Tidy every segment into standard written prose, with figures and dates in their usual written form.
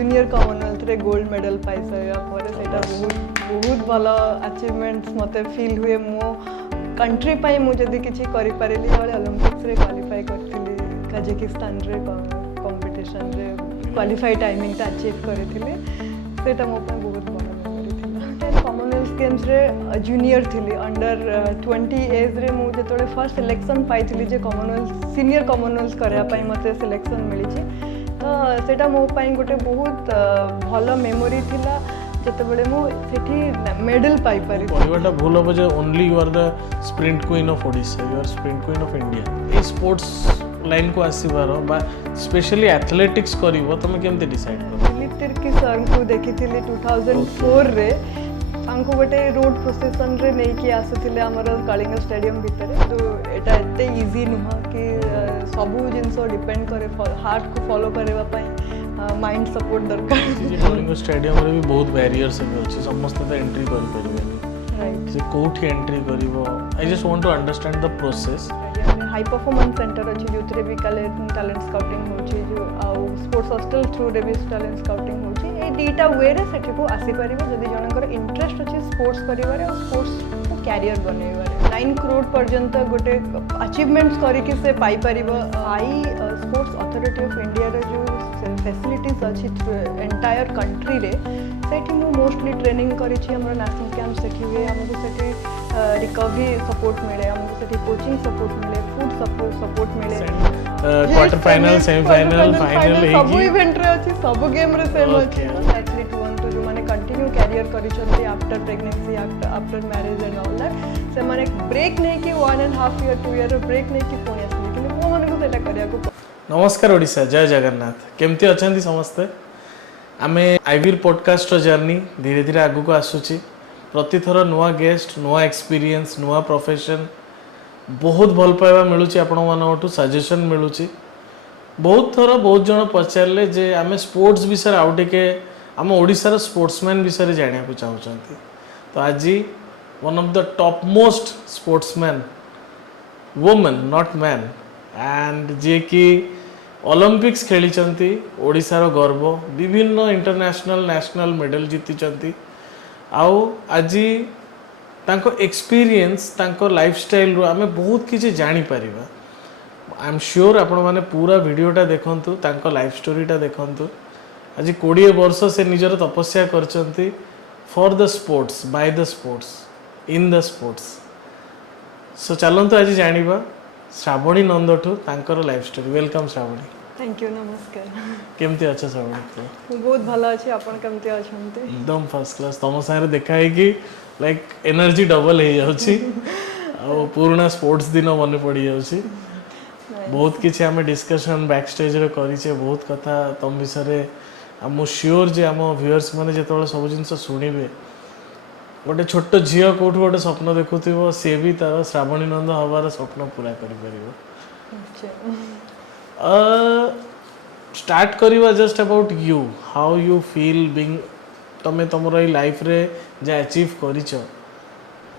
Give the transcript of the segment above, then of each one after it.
Junior Commonwealth रे gold medal पाई सारा पर सेटा बहुत बहुत भलो अचीवमेंट्स मते फील हुए मो कंट्री पाई मु जदी किछि करि पारेली वाले ओलंपिक्स रे क्वालिफाई करथिली कजाकिस्तान रे कंपटीशन रे क्वालिफाई टाइमिंग ता अचीव करथिली सेटा मो पे बहुत बड़ा मेमोरी थिला कॉमनवेल्थ गेम्स रे जूनियर थिली अंडर 20 एज रे मु जेतोले फर्स्ट सिलेक्शन पाइथिली जे कॉमनवेल्थ सीनियर कॉमनवेल्थ करया पाई मते सिलेक्शन मिली छी तो सेटा मो पाई गोटे बहुत भलो मेमोरी थिला जतबेले मु सेठी मेडल पाई पारि कहवाटा भूल हम जे only you are the sprint queen of Odisha you are sprint queen of India ए स्पोर्ट्स लाइन को आसीबार बा स्पेशली एथलेटिक्स करिवो तमे केमते डिसाइड कर दिलीप तिर्की सर को देखिथिली 2004 रे तांको गोटे रोड प्रोसेसन रे नै कि आसुथिले हमर कलिंग स्टेडियम भितर तो एटा एते इजी नुह कि सबु जिंसो डिपेंड करे हार्ट को फॉलो करबा पई माइंड सपोर्ट दरकार कलिंग स्टेडियम रे भी बहुत बैरियर्स अछि समस्त तो एंट्री कर परिबे राइट से कोठी एंट्री करिवो I just want to understand the process high performance centre अछि जोथरे भी टैलेंट स्काउटिंग होछि जो आ स्पोर्ट्स हॉस्टल थ्रू रे भी टैलेंट स्काउटिंग होछि ए दीटा वे रे सेठी को आसी परिबो जदी जनकर इंटरेस्ट अछि स्पोर्ट्स करिवारे और स्पोर्ट्स को कैरियर बनैवारे 9 करोड़ पर्यंत गोटे अचीवमेंट्स करी कि से पाई परिबो हाई स्पोर्ट्स अथॉरिटी ऑफ इंडिया रे जो फैसिलिटीज अच्छी एंटायर कंट्री रे सेठी मु मोस्टली ट्रेनिंग करी छी हमर नेशनल कैंप सेठी हुए हमको सेठी रिकवरी सपोर्ट मिले हमको सेठी कोचिंग सपोर्ट मिले फूड सपोर्ट मिले क्वार्टर फाइनल सेमीफाइनल फाइनल सब इवेंट रे अछि सब गेम रे सेम अछि एथलीट वन तो जो माने कंटिन्यू कैरियर करी छथि after pregnancy after marriage and all that से माने ब्रेक नहीं कि 1.5 ईयर 2 ईयर ब्रेक नहीं कि पुणी आसली कि मो माने को सेटा करिया को नमस्कार ओडिशा जय जगन्नाथ केमती अच्छा समस्ते आमे आईवीर पॉडकास्ट जर्नी धीरे धीरे आगु को आसुची प्रतिथर नुआ गेस्ट नुआ एक्सपीरियंस नुआ प्रोफेशन बहुत भल पाइबा मिलूची आपण मानठू सजेशन मिलूची बहुत थर बहुत जन पचारे जे आमे स्पोर्ट्स विषय आउ टिके आम ओडिशार स्पोर्ट्समैन विषय जानिया को चाहूचंती तो आज one of the top most sportsman women not man and जे कि ओलंपिक्स खेली ओडिशार गर्व विभिन्न इंटरनेशनल नेशनल मेडल जीति आउ आज तांको एक्सपीरियंस तांको लाइफस्टाइल रो आमे बहुत किसी जानी परिबा आई एम श्योर आपण माने पूरा वीडियोटा देखंतु तांको लाइफ स्टोरीटा देखंतु आज 20 वर्ष से निजर तपस्या करचंती for the sports by the sports in the sports so चलंतु आज जानिबा श्रावणी नंदठू तांकर life story welcome Srabani thank you नमस्कार केमती अच्छा श्रावणी बहुत भलो अछि आपण केमती अछंती एकदम फर्स्ट क्लास तम सारे देखा है कि लाइक एनर्जी डबल हो जाउछि आ पुराना स्पोर्ट्स दिन मन पड़ी जाउछि बहुत किछि हमें डिस्कशन बैक स्टेज रे करी छे बहुत कथा तम विषय रे हम श्योर जे हम व्यूअर्स माने जेतोले सब जिंस सुनिबे गोटे छोट झील कौट गोटे स्वप्न देखुव सी भी तार श्रावणी नंद हबार स्वप्न पूरा स्टार्ट करवा just about you how you feel being तमे तुम लाइफ रे जे अचीव करिछ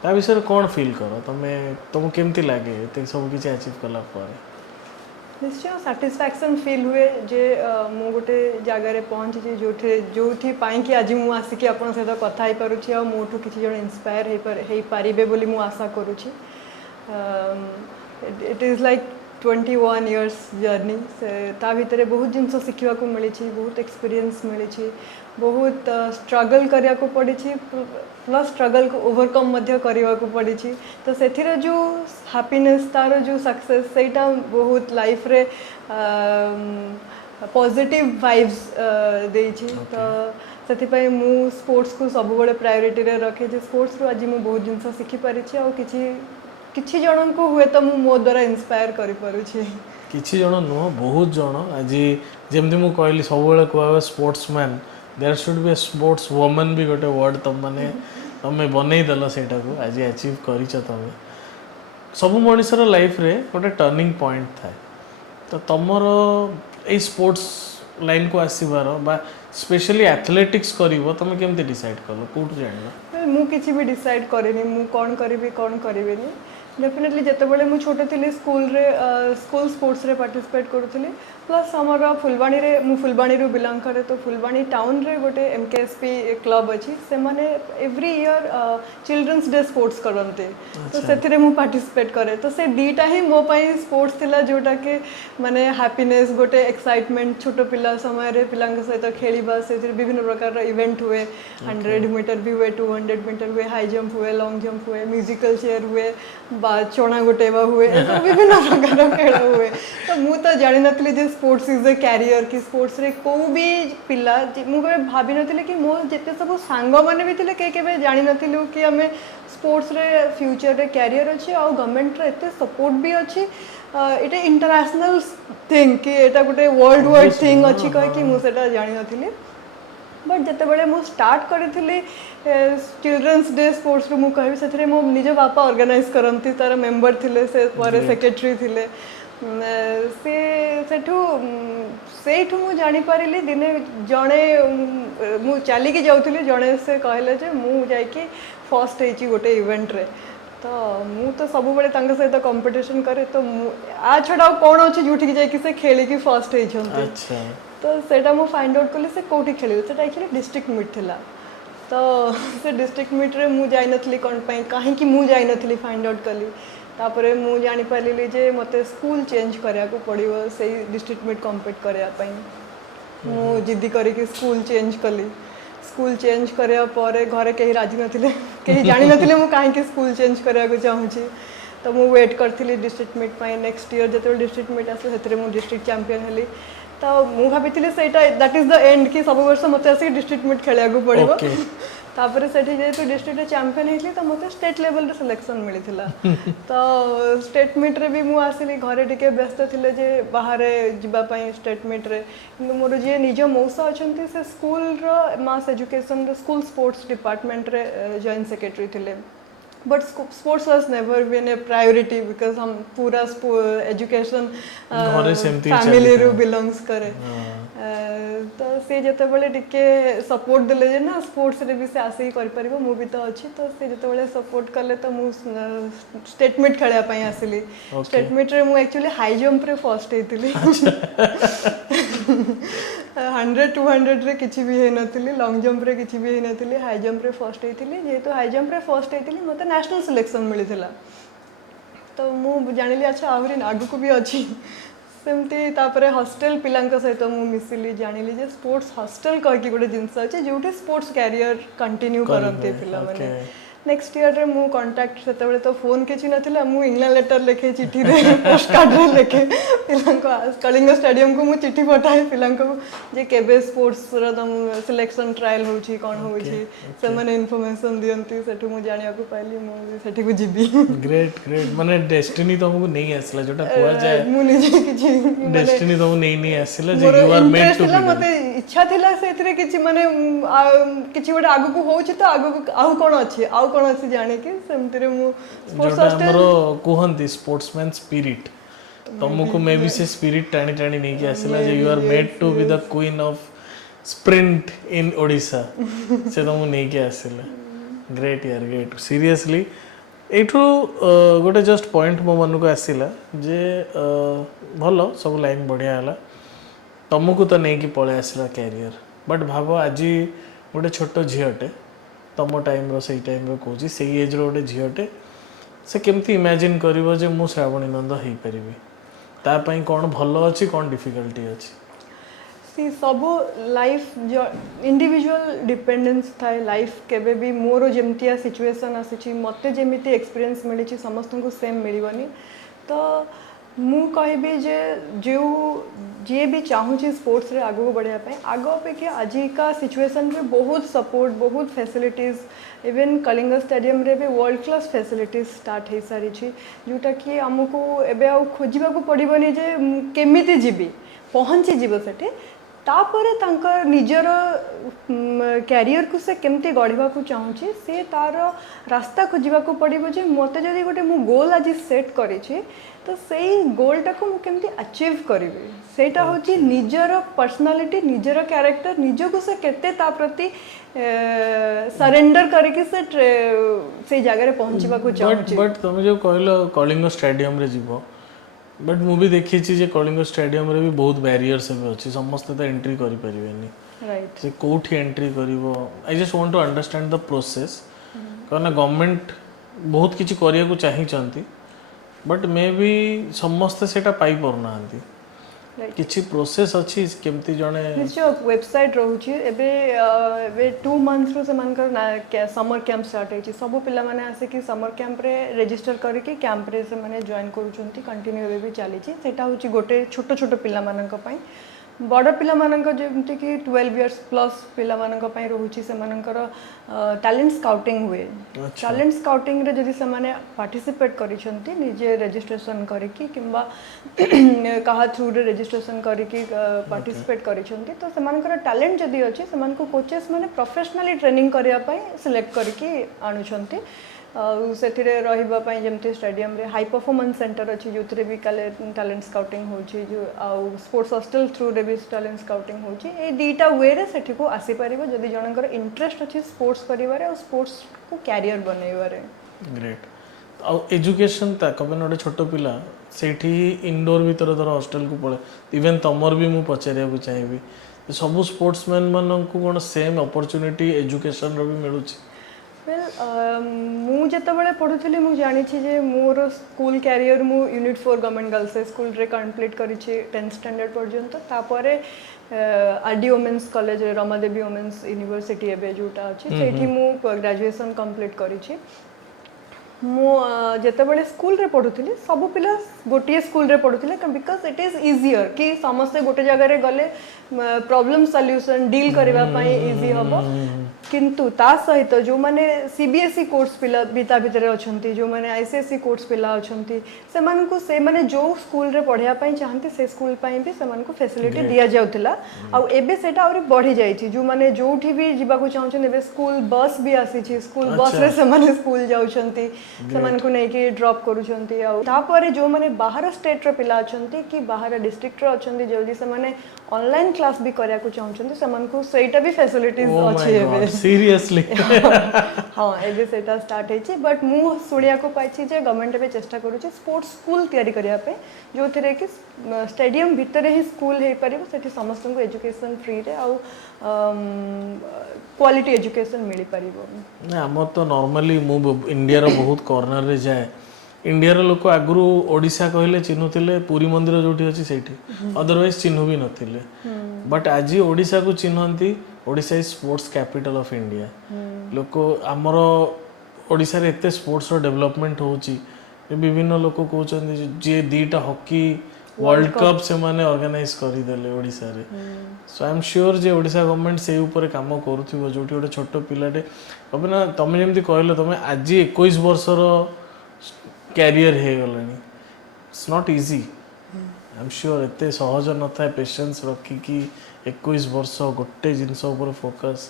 ता विषय कौन फील कर तमे तुम केमती लागे ते सब किछि अचीव कला पर निश्चय सैटिस्फैक्शन फील हुए जे मो गोटे जगार पहुँची जो पाई कि आज मुझे आसिक आपन सहित कथा हो पारुछि आ मोठू किछि जण इंस्पायर हो पारिबे बोली मु आशा करुछि it is like 21 years journey से ता भितर बहुत जिनस शिखा को मिली बहुत एक्सपीरियंस मिली बहुत स्ट्रगल करिया को पड़ी प्लस स्ट्रगल को ओवरकम मध्य करने को पड़ी तो से जो हैप्पीनेस तार जो सक्सेस सेटा बहुत लाइफ रे पॉजिटिव वाइब्स देछि तो से मु स्पोर्ट्स को सब बड़े प्रायोरिटी रे रखे जे स्पोर्ट्स रो आज मु बहुत जिनस शिखि पारि छी और किछि जन को हुए तो मु मो द्वारा इंस्पायर करि पारु छी किछि जन नुह बहुत जन आज जेमती मु कहली सब बेले कहबा sportsman there should be a sports woman भी गोटे वर्ड तुम माने तमे बनै दल सेटा को आज अचीव करिछ तमे सब मनुष्यर लाइफ रे गोटे टर्निंग पॉइंट थाए तो तमर ए स्पोर्ट्स लाइन को आसीबार बा स्पेशली एथलेटिक्स करिवो तमे केमते डिसाइड करलो कोठ जानलो मु किछि भी डिसाइड करेनी मु कोन करिवेनी डेफिनेटली जेते बेले मु छोटे थिली स्कूल स्पोर्ट्स रे पार्टिसिपेट करूथिली प्लस आमर फुलवाणी रे मु फुलवाणी रु बिलोंग करे तो फुलवाणी टाउन रे गोटे एमकेएसपी क्लब अच्छी से माने every year children's day sports करते तो से मु पार्टिसिपेट करे तो से दीटा ही मो पाई स्पोर्ट्स थिला जोटा के माने हैप्पीनेस गोटे एक्साइटमेंट छोट पिला समय रे पिलांक सहित खेलिबा से विभिन्न प्रकार इवेंट हुए 100 मीटर भी हुए 200 मीटर हुए हाई जंप हुए लॉन्ग जंप हुए म्यूजिकल चेयर हुए बा चोणा गोटेबा हुए विभिन्न प्रकार खेल हुए तो मु तो जानि नथली जे स्पोर्ट्स इज ए कैरियर कि स्पोर्ट्स रे को भी पिला मु के भाबी नथली कि मो जेते सब सांग माने भी थिले के जानि नथिलु कि हमें स्पोर्ट्स रे फ्यूचर रे कैरियर अछि और गवर्नमेंट रे एते सपोर्ट भी अछि इट इंटरनेशनल थिंग कि एटा गोटे वर्ल्ड वाइड थिंग अछि कह कि मु सेटा जानि नथिली बट जिते बड़े मु स्टार्ट करी चिल्ड्रंस डे स्पोर्ट्स मु कहि से मो निज बापा ऑर्गेनाइज करती तार मेंबर थिले से पर सेक्रेटरी थिले से सेठू मु जानी पारिली दिने जणे मु चली की जाउथली जणे से कहले जे मु जाई कि फर्स्ट हेची गोटे इवेंट रे तो मु तो सब बड़े तांग सहित कंपटीशन करे तो आ छडा कोन अछि जुठी की जाई कि से खेली की फर्स्ट हेछंती अच्छा तो सेटा मु फाइंड आउट कली से कोठी खेली सेटा एक्चुअली डिस्ट्रिक्ट मीट थिला तो से डिस्ट्रिक्ट मीट रे मु जाई नथली कोन पई काहे कि मु जाई नथली फाइंड आउट कली तापरे मु जानि पालिली जे मते स्कूल चेंज करिया को पड़ियो सेही डिस्ट्रिक्ट मीट कम्पीट करिया पई मु जिद्दी करी कि स्कूल चेंज कली स्कूल चेंज करिया परे घरे केही राजी नथिले केही जानि नथिले मु काहे कि स्कूल चेंज करिया को चाहूची तो मु वेट करथिली डिस्ट्रिक्ट मीट पई नेक्स्ट ईयर जते डिस्ट्रिक्ट मीट आसे सेतरे मु डिस्ट्रिक्ट चैंपियन हेली तो मु भाबिथिली सेटा दैट इज द एंड कि सब वर्ष मते आसी डिस्ट्रिक्ट मीट खेलिया को पड़िबो तापर सेठी जेतु डिस्ट्रिक्ट चैंपियन हेतली तो मते स्टेट लेवल रे सिलेक्शन मिलिथिला तो स्टेट मीट रे भी मु आसिली घरे टिके व्यस्त थिले जे बाहर जिबा पई स्टेट मीट रे किंतु मोर जे निज मौसा अछंती से स्कूल रो मास एजुकेशन रो स्कूल स्पोर्ट्स डिपार्टमेंट रे जॉइंट सेक्रेटरी थिले but sports was never been a priority because हम पूरा एजुकेशन फैमिली रू बिलोंग्स करे तो से जते बळे टिके सपोर्ट देले जे ना स्पोर्ट्स रे भी से आसे ही कर परिबो मु भी तो अछि तो से जते बळे सपोर्ट करले तो मु स्टेट मीट खेलिया पई आसिली स्टेट मीट रे मु एक्चुअली हाई जंप रे फर्स्ट हेतिली 100 200 रे किछि भी हे नथिली लॉन्ग जंप रे किछि भी हे नथिली हाई जंप रे फर्स्ट हेतिली जेतो हाई जंप रे फर्स्ट हेतिली मते नेशनल सिलेक्शन मिलिथिला तो मु जानिली अच्छा आहुरी आगु को भी अछि सेमती तापरे हॉस्टल पिलांक सहित मु मिसिली जानिली जे स्पोर्ट्स हॉस्टल कह कि गोटे जिंस अछि जोठी स्पोर्ट्स कैरियर कंटिन्यू करंते पिला माने नेक्स्ट ईयर रे मु कांटेक्ट सेते बेले तो फोन केछि नथिला मु इंग्लिश लेटर लिखे चिट्ठी रे पोस्ट कार्ड रे लिखे पिलांक कलिंग स्टेडियम को मु चिट्ठी पठाए पिलांक जे केबे स्पोर्ट्स रो तम सिलेक्शन ट्रायल होछि कोन होछि से माने इन्फॉर्मेशन दियंती सेठु मु जानिया को पाइली मु सेठी को जिबी ग्रेट ग्रेट माने डेस्टिनी तुमको नहीं आसला जोटा कोआ जाय मु निजे किछि डेस्टिनी तुमको नहीं आसला जे you are meant to be मते इच्छा थिला सेथरे किछि माने किछि गोटे आगु को होछि तो आगु आउ कोन अछि आउ कोन अछि जाने कि सेमति रे मु स्पोर्ट्स हॉस्टल हमरो कोहंती स्पोर्ट्समैन स्पिरिट तुमको मे बी से स्पिरिट टाणी टाणी नहीं कि आसला जे you are made to be the queen of sprint in Odisha से तुमको नहीं कि आसला ग्रेट यार ग्रेट सीरियसली एठू गोटे जस्ट पॉइंट मो मन को आसिला जे भलो सब लाइन बढ़िया हला तुमको तो नहीं कि पळे आसला कैरियर बट भाबो आज गोटे छोट झियोटे तुम टाइम रो सही टाइम रो कहूँ से एज रो गोटे झीटे से केमती इमेजिन करिवो जे मु श्रावणी नंद हो पारिबी ता पई कोन भलो अछि कोन डिफिकल्टी अछि सी सब लाइफ जो इंडिविजुअल डिपेंडेंस थाए लाइफ केबे भी मोर जेमतिया सिचुएशन आसी मते जेमिति एक्सपीरियंस मिली समस्त को सेम मिलबनी तो मु कहबी जे जो जे भी चाहूँ स्पोर्ट्स रे आगो बढ़िया आग अपेक्षा आजिका सिचुएशन रे बहुत सपोर्ट बहुत फैसिलिटीज इवन कलिंग स्टेडियम रे भी वर्ल्ड क्लास फैसिलिटीज स्टार्ट हो सारी जोटा कि आमको एबे आ खोजिबा को पड़िबनी जे केमिति जीबी पहुँची जीव सेठी तापरे तांकर निजर कैरियर को से केमती गढ़ा को चाहूँगी से तार रास्ता खोजा को पड़ो जे मत जदि गोटे मु गोल आज सेट करी तो से गोलटा को केमती अचीव करी सेटा होची निजर पर्सनालिटी निजर कैरेक्टर निजको से केते ता प्रति सरेंडर करके से जगह रे पहुंचबा को चाहूँ बट तुम जो कहलो कलिंग स्टेडियम रे जीवो बट मुझे देखी जे कलिंग स्टेडियम रे भी बहुत बैरियर्स अच्छी समस्ते तो एंट्री करि परिबेनी राइट से कोठी एंट्री करिवो I just want to understand the process कारण गवर्नमेंट बहुत किछि करिया को चाहि चंती बट मे बी समस्ते सेटा पाई परनांती Right. किछि प्रोसेस अछि केमती जणे निश्चय वेबसाइट रोचे एबे एबे 2 मंथ्स रो सेमानकर समर कैंप स्टार्ट होइछि सब पिला माने आसे कि समर कैंप रे रजिस्टर करके कैंप रे से माने जॉइन करूछंती कंटिन्यू एबे भी चलीछि सेटा होछि गोटे छोट छोट पिला मानक पई बड़ पिला मानक जेमति कि 12 इयर्स प्लस पिला मानक पई रहउछि सेमानकर टैलेंट स्काउटिंग हुए टैलेंट स्काउटिंग रे जदि सेमाने पार्टिसिपेट करिसंती निजे रजिस्ट्रेशन करके किंबा कहा थ्रू रे रजिस्ट्रेशन करके पार्टिसिपेट करिसंती तो सेमानकर टैलेंट जदि अछि सेमानको कोचेस माने प्रोफेशनली ट्रेनिंग करिया पई सिलेक्ट करके आनुछंती सेथिरे रहिबा पई जेमति स्टेडियम रे हाई परफॉर्मेंस सेंटर अछि जोथरे भी टैलेंट स्काउटिंग होछि जो आउ स्पोर्ट्स हॉस्टल थ्रू रे भी टैलेंट स्काउटिंग होछि ए दीटा वे रे सेठी को आसी परिबो जदि जनकर इंटरेस्ट अछि स्पोर्ट्स करिवारे और स्पोर्ट्स को कैरियर बनैवारे ग्रेट आ एजुकेशन ता कबे नडे छोटो पिला सेठी इंडोर भीतर धर हॉस्टल को पळे इवन तमर भी मु पचारिया को चाहिबी सब स्पोर्ट्समैन मानन को कोन सेम अपॉर्चुनिटी एजुकेशन रो भी मिलुछि वेल मु जेतबेले पढुथली मु जानि छी जे मोर स्कूल कैरियर मु यूनिट 4 गवर्नमेंट गर्ल्स स्कूल रे कंप्लीट करी छी 10th स्टैंडर्ड पर्यंत तापरे RD women's college Ramadevi women's university एबे जोटा अछि सेठी मु ग्रेजुएशन कंप्लीट करी छी मु जेतबेले स्कूल रे पढुथली सब पिला गोटिए स्कूल रे पढुथले बिकॉज इट इज इजियर कि समस्त गोटे जगह रे गले प्रॉब्लम सॉल्यूशन डील करबा पई इजी हबो किंतु ता सहित जो माने सीबीएसई कोर्स पिला बिता भितर अछंती जो माने आईसीएसई कोर्स पिला अछंती से माने को से माने जो स्कूल रे पढिया पई चाहंती से स्कूल पई भी से माने को फैसिलिटी दिया जाउतला आ एबे सेटा और बढ़ी जाई छी जो माने जोठी भी जिबा को चाहछन एबे स्कूल बस भी आसी छी स्कूल बस रे से माने स्कूल जाउछंती से माने को नै कि ड्रॉप करूछंती आ तापरे जो माने बाहर स्टेट रो पिला अछंती कि बाहर डिस्ट्रिक्ट रो अछंती जल्दी से माने ऑनलाइन क्लास भी करिया को चाहछंती से माने को सेटा भी फैसिलिटीज अछि एबे सीरियसली हाँ एबे सेटा स्टार्ट हेछि बट मु सुनिया को पाइछि जे गवर्नमेंट एबे चेष्टा करूछि स्पोर्ट्स स्कूल तयारी करिया पे जो थरे कि स्टेडियम भीतर ही स्कूल हे परिबो सेठी समस्त को एजुकेशन फ्री रे आ क्वालिटी एजुकेशन मिली परिबो ना हम तो नॉर्मली मु इंडिया रो बहुत कॉर्नर रे जाए इंडिया रो लोक आगुरु ओडिसा कहले चिन्हुतिले पुरी मंदिर जोठी अछि सेठी अदरवाइज चिन्हु भी नथिले बट आज ओडिसा को चिन्हंती Odisha is sports capital of India लोक आमर ओडिसा रे एते स्पोर्ट्स रो डेवलपमेंट होची विभिन्न लोक कहउछन जे दीटा हॉकी वर्ल्ड कप से माने ऑर्गेनाइज करि देले ओडिसा रे सो आई एम श्योर जे ओडिसा गवर्नमेंट से ऊपर काम करूथिबो जोठी ओटे छोटो पिलाटे अब ना तमे जेमति कहले तमे आज 21 वर्ष रो कैरियर हे गलानी it's not easy I am sure एते सहज न था पेशेंस रखी कि 21 वर्ष गोटे जिनस ऊपर फोकस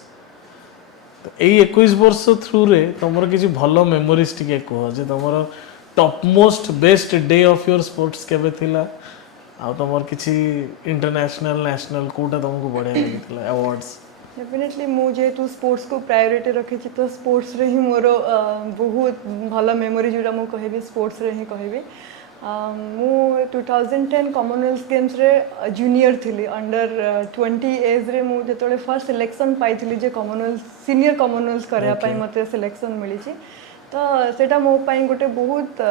तो एई 21 वर्ष थ्रू रे तमर किछि भलो मेमोरीज टिके कह जे तमर top most best day of your sports केबे थिला आ तमर किछि इंटरनेशनल नेशनल कोटा तुमको बढ़िया लागितला अवार्ड्स डेफिनेटली मु जेतु स्पोर्ट्स को प्रायोरिटी रखी तो स्पोर्ट्स रे ही मोर बहुत भल मेमोरी जोटा मु कहबी स्पोर्ट्स रे ही कहबी मु 2010 कॉमनवेल्थ गेम्स रे जूनियर थिली अंडर 20 एज रे मु जेतोले फर्स्ट सिलेक्शन पाइथिली जे कॉमनवेल्थ सीनियर कॉमनवेल्थ करया पई मते सिलेक्शन मिली छी तो सेटा मो पई गोटे बहुत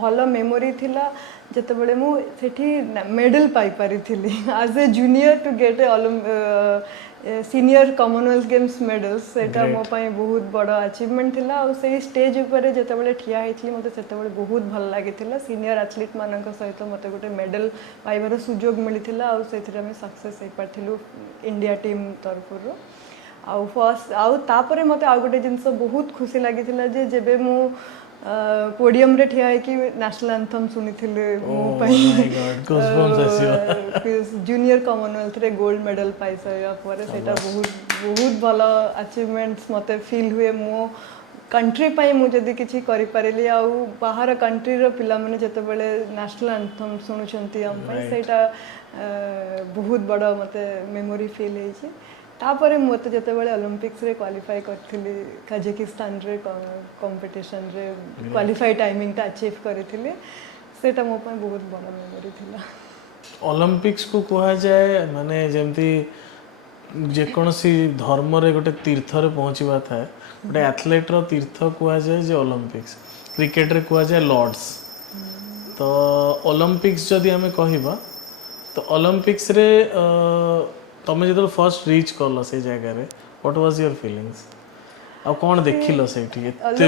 भल मेमोरी थिला जते बेले मु सेठी मेडल पाई पारी थिली as a junior to get a senior Commonwealth Games medals सेटा मो पई बहुत बड़ा अचीवमेंट थिला और से स्टेज ऊपर जते बेले ठिया हेथली मते सेते बेले बहुत भल लागिथिला सीनियर एथलीट मानक सहित मते गोटे मेडल पाइबार सुजोग मिलिथिला और सेथिरे हम सक्सेस हे पारथिलु इंडिया टीम तरफरो आउ फर्स्ट आउ तापरे मते आ गोटे जिंस बहुत खुशी लागिथिला जे जेबे मु पोडियम रे ठिया कि नेशनल एंथम सुनिथिले मो पई जूनियर कॉमनवेल्थ रे गोल्ड मेडल पाई सया पर सेटा बहुत भलो अचीवमेंट्स मते फील हुए मो कंट्री पई मु जदी किछि करि पारेली आउ बाहर कंट्री रो पिला माने जते बेले नेशनल एंथम सुनुचंती हम पई सेटा बहुत बड़ा मते मेमोरी फील हे छी तापरे मते जते बेले ओलंपिक्स रे क्वालिफाई करथिली कजाकिस्तान रे कंपटीशन रे क्वालिफाई टाइमिंग ता अचीव करथिली सेटा मो ପାଇଁ ବହୁତ ବଡ଼ ମେମୋରି ଥିଲା। ଅଲିମ୍ପିକ୍ସ କୁ କୁହାଯାଏ ମାନେ ଯେମିତି ଯେକୌଣସି ଧର୍ମରେ ଗୋଟେ ତୀର୍ଥରେ ପହଞ୍ଚିବା ଥାଏ, ଗୋଟେ ଆଥଲେଟ୍ର ତୀର୍ଥ କୁହାଯାଏ ଯେ ଅଲିମ୍ପିକ୍ସ, କ୍ରିକେଟରେ କୁହାଯାଏ ଲର୍ଡସ୍। ତ ଅଲିମ୍ପିକ୍ସ ଯଦି ଆମେ କହିବା ତ ଅଲିମ୍ପିକ୍ସରେ ତମେ ଯେତେବେଳେ ଫର୍ଷ୍ଟ ରିଚ୍ କଲ ସେଇ ଜାଗାରେ ହ୍ୱାଟ୍ ୱାଜ୍ ୟୁର ଫିଲିଙ୍ଗସ୍ ଆଉ କ'ଣ ଦେଖିଲ ସେଇଠି ଏତେ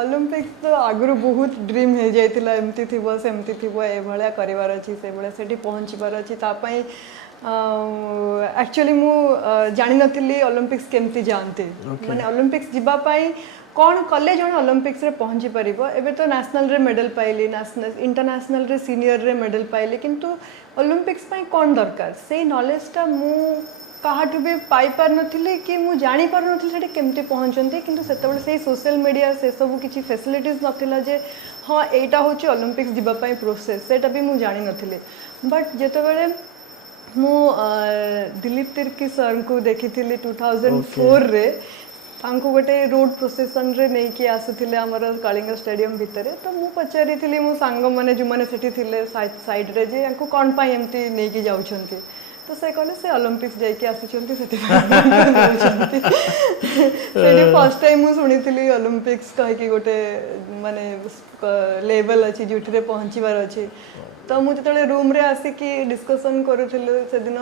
ଅଲିମ୍ପିକ୍ସ ତ ଆଗରୁ ବହୁତ ଡ୍ରିମ୍ ହେଇଯାଇଥିଲା, ଏମିତି ଥିବ ସେମିତି ଥିବ, ଏଭଳିଆ କରିବାର ଅଛି ସେଭଳିଆ ସେଠି ପହଞ୍ଚିବାର ଅଛି। ତା ପାଇଁ ଆକ୍ଚୁଆଲି ମୁଁ ଜାଣିନଥିଲି ଅଲିମ୍ପିକ୍ସ କେମିତି ଯାଆନ୍ତି, ମାନେ ଅଲିମ୍ପିକ୍ସ ଯିବା ପାଇଁ କ'ଣ କଲେ ଜଣେ ଅଲିମ୍ପିକ୍ସରେ ପହଞ୍ଚି ପାରିବ। ଏବେ ତ ନ୍ୟାସନାଲରେ ମେଡାଲ ପାଇଲି, ଇଣ୍ଟରନ୍ୟାସନାଲରେ ସିନିୟରରେ ମେଡାଲ ପାଇଲି, କିନ୍ତୁ ଅଲିମ୍ପିକ୍ସ ପାଇଁ କ'ଣ ଦରକାର ସେଇ ନଲେଜଟା ମୁଁ କାହାଠୁ ବି ପାଇପାରୁନଥିଲି କି ମୁଁ ଜାଣିପାରୁନଥିଲି ସେଠି କେମିତି ପହଞ୍ଚନ୍ତି। କିନ୍ତୁ ସେତେବେଳେ ସେଇ ସୋସିଆଲ ମିଡ଼ିଆ ସେସବୁ କିଛି ଫେସିଲିଟିଜ୍ ନଥିଲା ଯେ ହଁ ଏଇଟା ହେଉଛି ଅଲିମ୍ପିକ୍ସ ଯିବା ପାଇଁ ପ୍ରୋସେସ୍, ସେଇଟା ବି ମୁଁ ଜାଣିନଥିଲି। ବଟ୍ ଯେତେବେଳେ ମୁଁ ଦିଲ୍ଲୀପ ତିର୍କି ସାର୍ଙ୍କୁ ଦେଖିଥିଲି 2004ରେ, ତାଙ୍କୁ ଗୋଟେ ରୋଡ୍ ପ୍ରୋସେସନ୍ରେ ନେଇକି ଆସୁଥିଲେ ଆମର କଳିଙ୍ଗ ଷ୍ଟାଡିୟମ୍ ଭିତରେ। ତ ମୁଁ ପଚାରିଥିଲି ମୋ ସାଙ୍ଗମାନେ ଯେଉଁମାନେ ସେଠି ଥିଲେ ସାଇଡ଼୍ରେ ଯେ ୟାଙ୍କୁ କ'ଣ ପାଇଁ ଏମିତି ନେଇକି ଯାଉଛନ୍ତି, ତ ସେ କହିଲେ ସେ ଅଲିମ୍ପିକ୍ସ ଯାଇକି ଆସିଛନ୍ତି ସେଥିପାଇଁ ଯାଉଛନ୍ତି। ସେଠି ଫାର୍ଷ୍ଟ ଟାଇମ୍ ମୁଁ ଶୁଣିଥିଲି ଅଲିମ୍ପିକ୍ସ କହିକି ଗୋଟେ ମାନେ ଲେଭେଲ୍ ଅଛି ଯେଉଁଥିରେ ପହଞ୍ଚିବାର ଅଛି। ତ ମୁଁ ଯେତେବେଳେ ରୁମ୍ରେ ଆସିକି ଡିସ୍କସନ୍ କରୁଥିଲୁ ସେଦିନ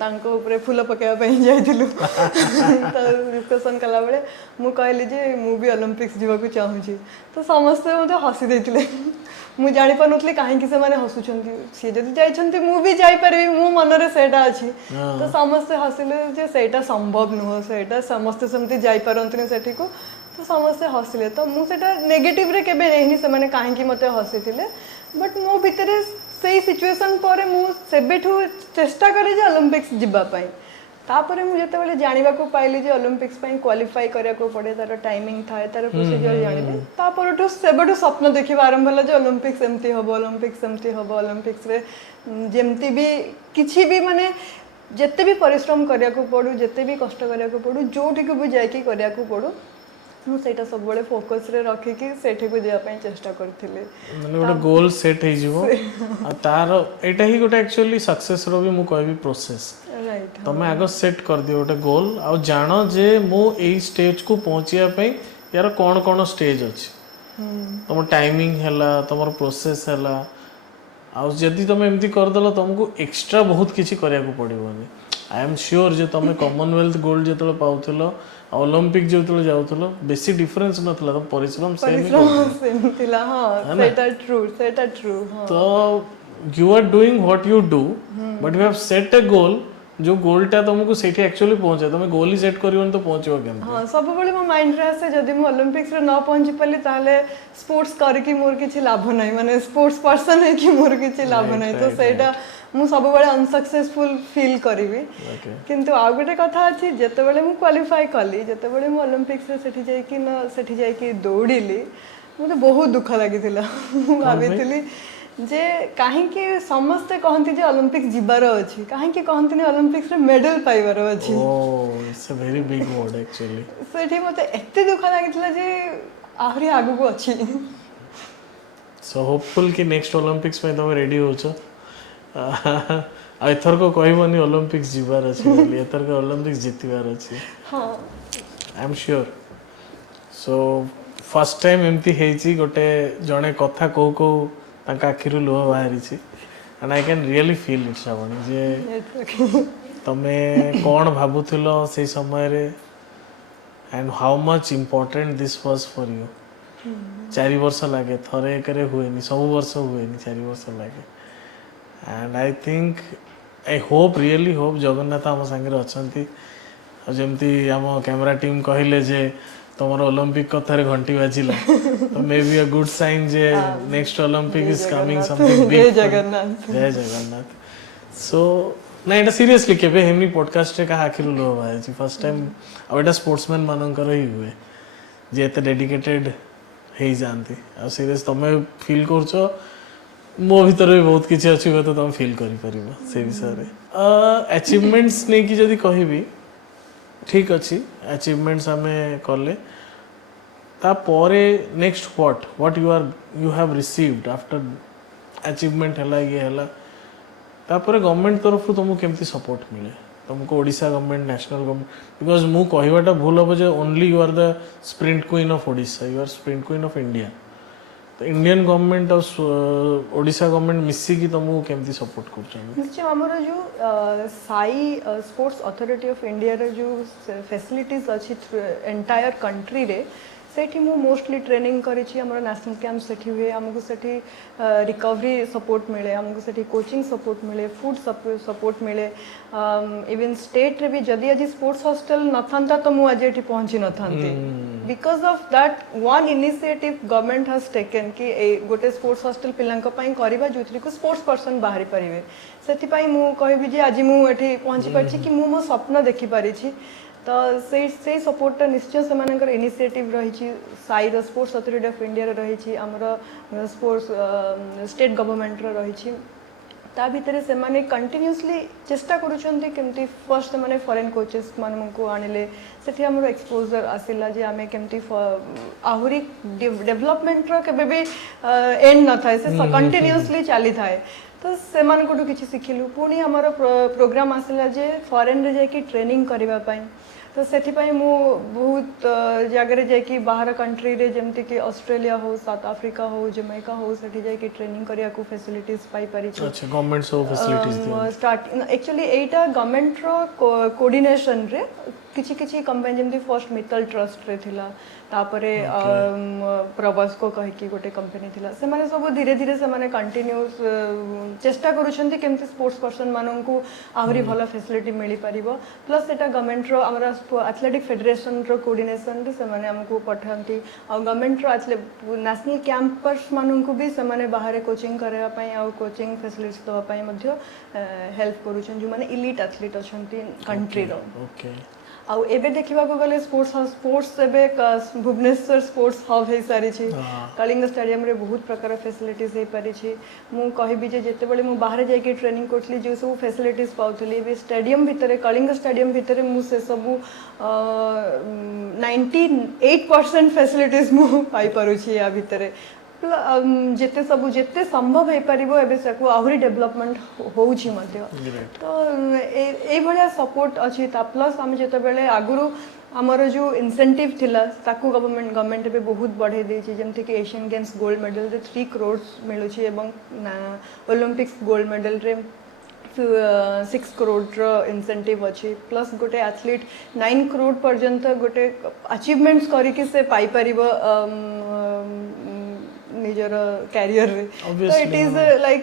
ତାଙ୍କ ଉପରେ ଫୁଲ ପକାଇବା ପାଇଁ ଯାଇଥିଲୁ, ତ ଡିସ୍କସନ୍ କଲାବେଳେ ମୁଁ କହିଲି ଯେ ମୁଁ ବି ଅଲିମ୍ପିକ୍ସ ଯିବାକୁ ଚାହୁଁଛି। ତ ସମସ୍ତେ ମୋତେ ହସି ଦେଇଥିଲେ, ମୁଁ ଜାଣିପାରୁନଥିଲି କାହିଁକି ସେମାନେ ହସୁଛନ୍ତି। ସିଏ ଯଦି ଯାଇଛନ୍ତି ମୁଁ ବି ଯାଇପାରିବି, ମୋ ମନରେ ସେଇଟା ଅଛି। ତ ସମସ୍ତେ ହସିଲେ ଯେ ସେଇଟା ସମ୍ଭବ ନୁହଁ, ସେଇଟା ସମସ୍ତେ ସେମିତି ଯାଇପାରନ୍ତିନି ସେଠିକୁ। ତ ସମସ୍ତେ ହସିଲେ, ତ ମୁଁ ସେଇଟା ନେଗେଟିଭରେ କେବେ ନେଇନି ସେମାନେ କାହିଁକି ମୋତେ ହସିଥିଲେ। ବଟ୍ ମୋ ଭିତରେ ସେଇ ସିଚୁଏସନ୍ ପରେ ମୁଁ ସେବେଠୁ ଚେଷ୍ଟା କଲି ଯେ ଅଲିମ୍ପିକ୍ସ ଯିବା ପାଇଁ। ତାପରେ ମୁଁ ଯେତେବେଳେ ଜାଣିବାକୁ ପାଇଲି ଯେ ଅଲିମ୍ପିକ୍ସ ପାଇଁ କ୍ୱାଲିଫାଇ କରିବାକୁ ପଡ଼େ, ତାର ଟାଇମିଂ ଥାଏ, ତାର ପ୍ରୋସିଜିଅର ଜାଣିଲି, ତାପରଠୁ ସେବେଠୁ ସ୍ୱପ୍ନ ଦେଖିବା ଆରମ୍ଭ ହେଲା ଯେ ଅଲିମ୍ପିକ୍ସ ଏମିତି ହେବ, ଅଲିମ୍ପିକ୍ସ ଏମିତି ହେବ, ଅଲିମ୍ପିକ୍ସରେ ଯେମିତି ବି କିଛି ବି ମାନେ ଯେତେ ବି ପରିଶ୍ରମ କରିବାକୁ ପଡ଼ୁ, ଯେତେ ବି କଷ୍ଟ କରିବାକୁ ପଡ଼ୁ, ଯେଉଁଠିକୁ ବି ଯାଇକି କରିବାକୁ ପଡ଼ୁ, ମୁଁ ସେଇଟା ସବୁବେଳେ ଫୋକସ୍ରେ ରଖିକି ସେଠିକୁ ଯିବା ପାଇଁ ଚେଷ୍ଟା କରିଥିଲି। ମାନେ ଗୋଟେ ଗୋଲ୍ ସେଟ୍ ହେଇଯିବ ଆଉ ତାର ଏଇଟା ହିଁ ଗୋଟେ ଆକ୍ଚୁଆଲି ସକ୍ସେସ୍ର ବି ମୁଁ କହିବି ପ୍ରୋସେସ୍। ତମେ ଆଗ ସେଟ୍ କରିଦିଅ ଗୋଟେ ଗୋଲ୍ ଆଉ ଜାଣ ଯେ ମୁଁ ଏଇ ଷ୍ଟେଜ୍କୁ ପହଞ୍ଚିବା ପାଇଁ ୟାର କ'ଣ କ'ଣ ଷ୍ଟେଜ୍ ଅଛି, ତମ ଟାଇମିଂ ହେଲା, ତମର ପ୍ରୋସେସ୍ ହେଲା। ଆଉ ଯଦି ତମେ ଏମିତି କରିଦେଲ ତମକୁ ଏକ୍ସଟ୍ରା ବହୁତ କିଛି କରିବାକୁ ପଡ଼ିବନି। ଆଇ ଏମ୍ ସିଓର ଯେ ତମେ କମନୱେଲ୍ଥ ଗୋଲ୍ଡ ଯେତେବେଳେ ପାଉଥିଲ, ଅଲିମ୍ପିକ୍ ଯେତେବେଳେ ଯାଉଥିଲ, ବେଶୀ ଡିଫରେନ୍ସ ନଥିଲା, ତମ ପରିଶ୍ରମ ସେମ୍ ଥିଲା। ହଁ ସେଇଟା ଟ୍ରୁ, ସେଇଟା ଟ୍ରୁ। ତ you are doing what you do, but you have set a goal, जो गोलटा तुमको सेठी एक्चुअली पहुंचे, तुम गोल ही सेट करियो तो पहुंचो केमते। हां सब बळे मो माइंड रे आसे जदी मो ओलंपिक्स रे न पहुंची पल्ली ताले स्पोर्ट्स करके मोर किछि लाभ नै, माने स्पोर्ट्स पर्सन है कि मोर किछि लाभ नै। तो सेटा मु सब बळे अनसक्सेसफुल फील करिवि। किंतु आ गोटे कथा अछि, जते बळे मु क्वालिफाई कली, जते बळे मु ओलंपिक्स रे सेठी जाई कि दौड़िली, मते बहुत दुख लागिथिला। मु भाबिथिली जे काहेकि समस्ते कहती जे ओलंपिक्स जिबार अछि, काहेकि कहती ने ओलंपिक्स रे मेडल पाइबार अछि। Oh it's a very big word actually. सेठी मते एते दुख लागिथिला जे आहुरी आगु को अछि। सो होपफुल कि नेक्स्ट ओलंपिक्स में तुम रेडी होछो। आ एथर को कहबनी ओलंपिक्स जिबार अछि बोली, एथर को ओलंपिक्स जितबार अछि। हां आई am sure. So first time एमती हेची गोटे जणे कथा को तांका आखिरु लोह बाहरी छी, and I can really feel it Srabani जे तमे कोन भाबुथिलो से समय रे and how much important this was for you. 4 वर्ष लागे, थरे करे हुएनी, सब वर्ष हुएनी, 4 वर्ष लागे। And I think I hope really hope Jagannath आम संगे अछंती। जमती आम कैमरा टीम कहले जे तुम ओलंपिक कथार घंटी बाजिला, तो may be a good sign जे next Olympic is coming something big. जय जगन्नाथ, जय जगन्नाथ। सो ना एटा सीरियसली केबे हेमनी पॉडकास्ट रे का आखिर लो भाई जी फर्स्ट टाइम अब एटा स्पोर्ट्समैन मानकर ही हुए जे एते डेडिकेटेड हे जानती। आ सीरियस तमे फील करछो मो भीतर भी बहुत किछि अछि, तो तुम फील करि परिबो से विषय रे। अचीवमेंट्स नै कि जदी कहिबी ठीक अच्छी अचीवमेंट्स आम कले, तापर next what you have received after achievement है ये है तापर गवर्नमेंट तरफ तुमको केमती सपोर्ट मिले तुमको Odisha government national government because मु कहवाटा भूल हम जे only you are the sprint queen of Odisha you are sprint queen of India तो इंडियन गवर्नमेंट और ओडिशा गवर्नमेंट मिसिकी तुमको केमती सपोर्ट कर निश्चय आमर जो Sai sports authority of India रे जो फैसिलिटीज अच्छी एंटायर कंट्री रे सेठी मु मोस्टली ट्रेनिंग करिछि हमर नेशनल कैंप सेठी हुए हमको सेठी रिकवरी सपोर्ट मिले हमको सेठी कोचिंग सपोर्ट मिले फूड सपोर्ट मिले इवन स्टेट रे भी जदि आज स्पोर्ट्स हॉस्टल नथांता तो मु आज एठी पहुंची नथांती because of that one initiative government has taken कि गोटे स्पोर्ट्स हॉस्टल पिलांक पई करबा जोथि को स्पोर्ट्स पर्सन बाहरी परिबे सेठी पई मु कहबी जे आज मु एठी पहुंची परछि कि मु मो स्वप्न देखि परिछि तो से सपोर्टा निश्चय से इनिशिएटिव रही Sai sports authority of India रही आमर स्पोर्ट्स स्टेट गवर्नमेंट रही ता भितर से माने कंटिन्यूअसली चेष्टा करूछंती केमती फर्स्ट से माने फॉरेन कोचेस मान को आनिले सेठी हमर एक्सपोजर आसिला जे आमे केमती आहुरी डेवलपमेंट रो केबे भी एंड न थाए से कंटिन्यूअसली चली थाए तो से मान कोठु किछि सिखिलु पुनी हमर प्रोग्राम आसिला जे फॉरेन रे जाकी ट्रेनिंग करबा पई तो सेठी पई मु बहुत जगह रे जाकी बाहर कंट्री रे जेमति कि ऑस्ट्रेलिया हो साउथ अफ्रीका हो जमैका हो सेठी जाकी ट्रेनिंग करिया को फैसिलिटीज पाई पारि छ अच्छा government so facilities they start actually Etah government row coordination रे किछि किछि कंपनी जेमति फर्स्ट मित्तल ट्रस्ट रे थिला तापरे प्रवास को कह कि गोटे कंपनी थिला से माने सब धीरे धीरे से माने कंटिन्यूस चेष्टा करूछंती केमति स्पोर्ट्स पर्सन मानन को आहुरी भलो फैसिलिटी मिली परिबो प्लस सेटा गवर्नमेंट रो हमरा एथलेटिक फेडरेशन रो कोऑर्डिनेशन रे से माने हमको पठांती आ गवर्नमेंट रो नेशनल कैंपर्स मानन को भी से माने बाहर कोचिंग करबा पई आ कोचिंग फैसिलिटीज दवा पई मध्ये हेल्प करूछन जो माने एलीट एथलीट अछंती कंट्री रो ओके आउ एबे देखिबा को गले स्पोर्ट्स एबे भुवनेश्वर स्पोर्ट्स हब हे सारी छी कलिंग स्टेडियम रे बहुत प्रकार फैसिलिटीज हे पारी छी मु कहबी जे जेते बेले मु बाहर जाय के ट्रेनिंग करथली जो सब फैसिलिटीज पाउथली बे स्टेडियम भितरे कलिंग स्टेडियम भितरे मु से सब 98% फैसिलिटीज मु पाई पारु छी या भितरे जेते सब जेते संभव हे परिबो एबे सकु आहुरी डेवलपमेंट होउछि मध्य तो ए भलिया सपोर्ट अछि ता प्लस हम जेते बेले आगुरु हमर जो इंसेंटिव थिला ताकू गवर्नमेंट पे बहुत बढ़े दै छी जेमति कि एशियन गेम्स गोल्ड मेडल रे 3 करोड़ मिलु छी एवं ओलंपिक्स गोल्ड मेडल रे 6 करोड़ इंसेंटिव अच्छी प्लस गोटे एथलीट 9 करोड़ पर्यंत गोटे अचीवमेंट्स करिके से पाई परिबो निजर कैरियर रे तो it is like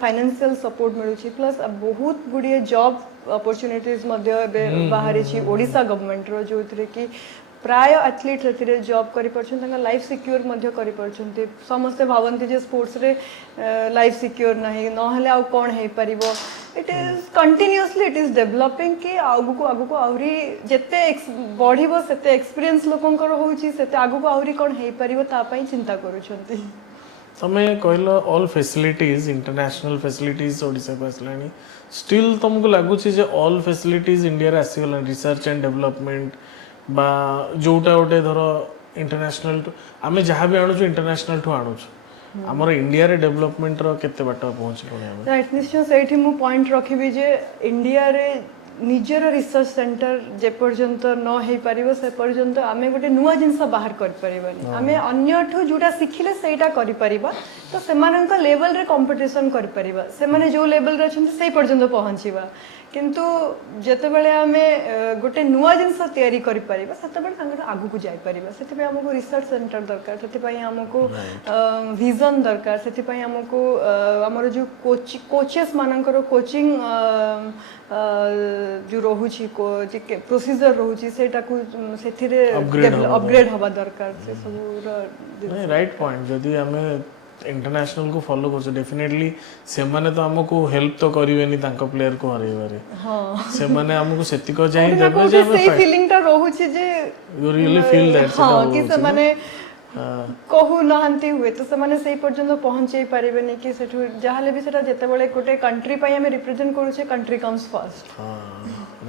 financial support मिलुची प्लस बहुत गुडिये जॉब अपॉर्चुनिटीज मध्ये बाहरी छी ओडिशा गवर्नमेंट रो जोथरे कि प्राय एथलीट रे जॉब करि परछन तंगा लाइफ सिक्योर मध्ये करि परछन समस्त भावंती जे स्पोर्ट्स रे लाइफ सिक्योर नाही न हले आ कोन हे परिबो it is continuously it is developing कि आगु आहुरी जेते बढ़िबो सेते एक्सपीरियंस लोकंकर होउची सेते आगु आहुरी कोन हे परिबो ता पई चिंता करूछंती तमे कहलो all facilities international facilities Odisha को असलानी स्टिल तुमको लागु छी जे ऑल फैसिलिटीज इंडिया रे आसी गला रिसर्च एंड डेवलपमेंट बा जोटा गोटे धर इंटरनेशनल आमे जहाँ भी आणुछु इंटरनेशनल ठू आणुछु हमर इंडिया रे डेवलपमेंट रो केते बाटा पहुंची कोने राइट निश्चय सेठी मु पॉइंट रखिबी जे इंडिया रे निजर रिसर्च सेंटर जे पर्यंत न हे परिबो से पर्यंत आमे गोटे नुवा जिंस बाहर कर परिबानी आमे अन्य ठू जोटा सिखिले सेटा करि परिबा तो सेमानंक लेवल रे कंपटीशन कर परिबा से माने जो लेवल रे छन से पर्यंत पहुंचीबा किंतु जेते बेले आमे गोटे नुवा जिंस तयारी करि परिबा सेते बेले संग आगु को जाय परिबा सेते पे हमको रिसर्च सेंटर दरकार सेते पई हमको विजन दरकार सेते पई हमको हमर जो कोचेस मानकर कोचिंग जो रहुची को प्रोसीजर रहुची सेटा को सेथिरे अपग्रेड हवा दरकार से सब राइट पॉइंट जदी हमें इंटरनेशनल को फॉलो करछ डेफिनेटली से माने तो हमको हेल्प तो करिवेनी तांको प्लेयर को हरेबारे हां से माने हमको सेति को जाई देबे जे से फीलिंग ता रहउची जे यू रियली फील दैट हां कि से माने कहू नहंती हुए तो से माने सेही पर्यंत पहुंचै पारिबेनी कि सेठु जहाले भी सेटा जेते बेले गोटे कंट्री पई हमें रिप्रेजेंट करू छे कंट्री कम्स फर्स्ट हां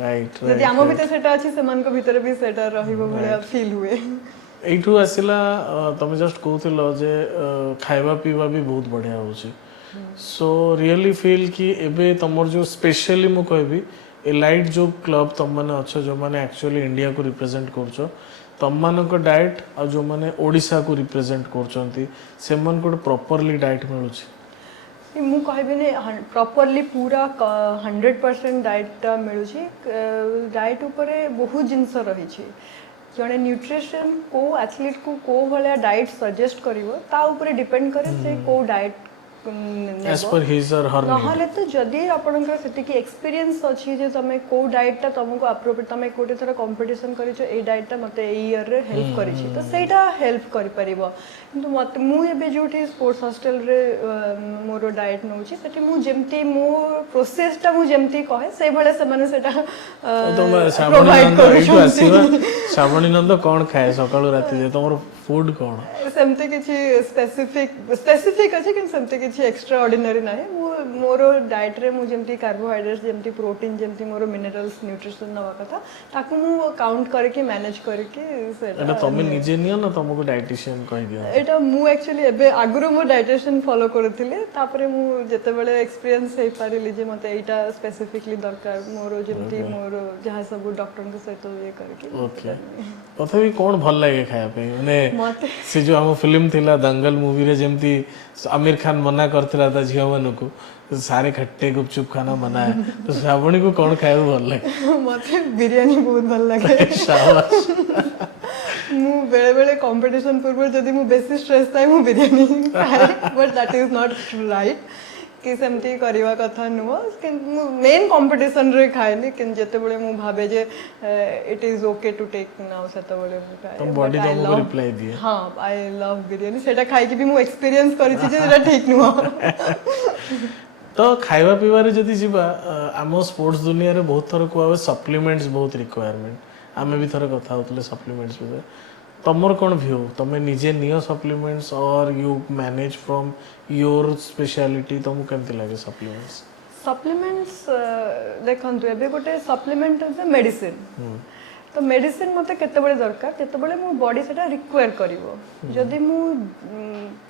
राइट यदि आमो भीतर सेटा अछि से मन को भीतर भी सेटा रहिबो भले फील हुए ଏଇଠୁ ଆସିଲା ତମେ ଜଷ୍ଟ କହୁଥିଲ ଯେ ଖାଇବା ପିଇବା ବି ବହୁତ ବଢ଼ିଆ ହେଉଛି ସୋ ରିଅଲି ଫିଲ୍ କି ଏବେ ତମର ଯେଉଁ ସ୍ପେଶିଆଲି ମୁଁ କହିବି ଏଲାଇଟ୍ ଯେଉଁ କ୍ଲବ୍ ତମମାନେ ଅଛ ଯେଉଁମାନେ ଆକ୍ଚୁଆଲି ଇଣ୍ଡିଆକୁ ରିପ୍ରେଜେଣ୍ଟ କରୁଛ ତମମାନଙ୍କ ଡାଏଟ୍ ଆଉ ଯେଉଁମାନେ ଓଡ଼ିଶାକୁ ରିପ୍ରେଜେଣ୍ଟ କରୁଛନ୍ତି ସେମାନଙ୍କୁ ଗୋଟେ ପ୍ରପରଲି ଡାଏଟ୍ ମିଳୁଛି ମୁଁ କହିବିନି ପ୍ରପରଲି ପୁରା 100% ଡାଏଟ୍ଟା ମିଳୁଛି ଡାଏଟ୍ ଉପରେ ବହୁତ ଜିନିଷ ରହିଛି ଜଣେ ନ୍ୟୁଟ୍ରିସନ୍ କେଉଁ ଆଥଲିଟ୍କୁ କେଉଁ ଭଳିଆ ଡାଏଟ୍ ସଜେଷ୍ଟ କରିବ ତା ଉପରେ ଡିପେଣ୍ଡ କରେ ସେ କେଉଁ ଡାଏଟ୍ ନହେଲେ ତ ଯଦି ଆପଣଙ୍କର ସେତିକି ଏକ୍ସପିରିଏନ୍ସ ଅଛି ଯେ ତମେ କେଉଁ ଡାଏଟ୍ଟା ତମକୁ ଆପ୍ରୋପ୍ରିଏଟ୍ ତମେ ଗୋଟେ ଥର କମ୍ପିଟିସନ୍ କରିଛ ଏଇ ଡାଏଟ୍ଟା ମୋତେ ଏଇ ଇୟର୍ରେ ହେଲ୍ପ କରିଛି ତ ସେଇଟା ହେଲ୍ପ କରିପାରିବ କିନ୍ତୁ ମୋତେ ମୁଁ ଏବେ ଯେଉଁଠି ସ୍ପୋର୍ଟସ୍ ହଷ୍ଟେଲରେ ମୋର ଡାଏଟ୍ ନେଉଛି ସେଠି ମୁଁ ଯେମିତି ମୋ ପ୍ରୋସେସଟା ମୁଁ ଯେମିତି କହେ ସେଇଭଳିଆ ସେମାନେ ସେଇଟା ପ୍ରୋଭାଇଡ୍ କରୁଛନ୍ତି ଶ୍ରାବଣୀ ନନ୍ଦ କ'ଣ ଖାଏ ସକାଳୁ ରାତି ଯାଏ ତମର ଫୁଡ୍ କ'ଣ ସେମିତି କିଛି ସ୍ପେସିଫିକ୍ ଅଛି କିନ୍ତୁ ସେମିତି କିଛି ଏକ୍ସଟ୍ରା ଅର୍ଡିନାରୀ ନାହିଁ ମୁଁ ମୋର ଡାଏଟ୍ରେ ମୁଁ ଯେମିତି କାର୍ବୋହାଇଡ୍ରେଟ୍ସ ଯେମିତି ପ୍ରୋଟିନ୍ ଯେମିତି ମୋର ମିନେରାଲ୍ସ ନ୍ୟୁଟ୍ରିସନ୍ ନେବା କଥା ତାକୁ ମୁଁ କାଉଣ୍ଟ କରିକି ମ୍ୟାନେଜ୍ କରିକି ସେଇଟା ତମେ ନିଜେ ନିଅ ନା ତମକୁ ଡାଏଟିସିଆନ୍ କହିଦିଅ ଏଇଟା ମୁଁ ଆକ୍ଚୁଆଲି ଏବେ ଆଗରୁ ମୁଁ ଡାଏଟିସିଆନ୍ ଫଲୋ କରୁଥିଲି ତାପରେ ମୁଁ ଯେତେବେଳେ ଏକ୍ସପିରିଏନ୍ସ ହେଇପାରିଲି ଯେ ମୋତେ ଏଇଟା ସ୍ପେସିଫିକଲି ଦରକାର ମୋର ଯେମିତି ମୋର ଯାହା ସବୁ ଡକ୍ଟରଙ୍କ ସହିତ ଇଏ କରିକି ତଥାପି କ'ଣ ଭଲ ଲାଗେ ଖାଇବା ପାଇଁ ମାନେ ସେ ଯୋଉ ଆମ ଫିଲ୍ମ ଥିଲା ଦଙ୍ଗଲ ମୁଭିରେ ଯେମିତି आमिर खान मना करथिला ता झियो मानकु सारे खट्टे गुपचुप खाना मना है तो श्रावणी को कौन खाए भल लगे मते बिरयानी बहुत भल लगे शाबाश मु बेले बेले कंपटीशन पूर्व जदी मु बेसी स्ट्रेस थाए मु बिरयानी खाए but that is not right कि सेमती करवा कथा नुह मेन कंपटीशन रे खाएनी कि जते बेले मु भाबे जे it is okay to take now सेते बेले मु खाए तुम बॉडी तुमको रिप्लाई दिए हां आई लव बिरयानी सेटा खाइ कि भी मु एक्सपीरियंस करि छी जे सेटा ठीक नुह तो खाइबा पीबार जदि जीवा आम स्पोर्ट्स दुनिया रे बहुत थर को सप्लीमेंट्स बहुत रिक्वायरमेंट आमे भी थर कथा होतले सप्लीमेंट्स विषय तमर कौन व्यू तमें निजे नियो सप्लीमेंट्स और you manage from your speciality तुमको केमती लागे सप्लीमेंट्स देखंतु एबे गोटे सप्लीमेंट इज मेडिसिन तो मेडिसिन मते केतेबेले दरकार केतेबेले मो बॉडी सेटा रिक्वायर करिवो जदि मु